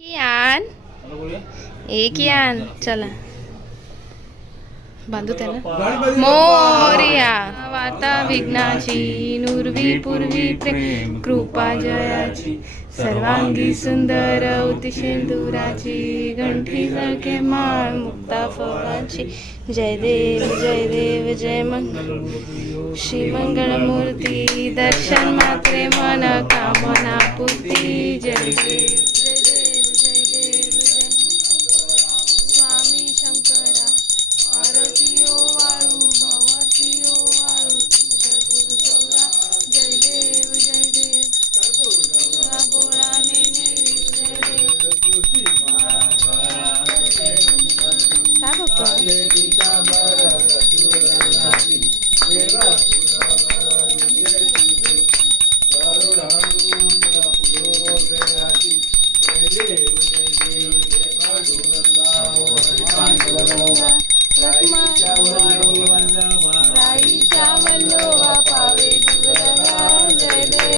कियान एक कियान चला बांधू त्याला मोरया वार्ता विघ्नाची नुरवी पूर्वी प्रेम कृपा जयाची सर्वांगी सुंदर उती सिंदुराची गंठी झळके माळ मुक्ता फळाची जय देव जय मंगल श्री मंगळ मूर्ती दर्शन मात्रे मन कामना पूर्ती जय देव जय देव जय देव जय स्वामी शंकरा आरतीयो वाळू भवतीयो वाळू कर्पूर गौरा जय देव बोळा नेने जय देव काय बघतो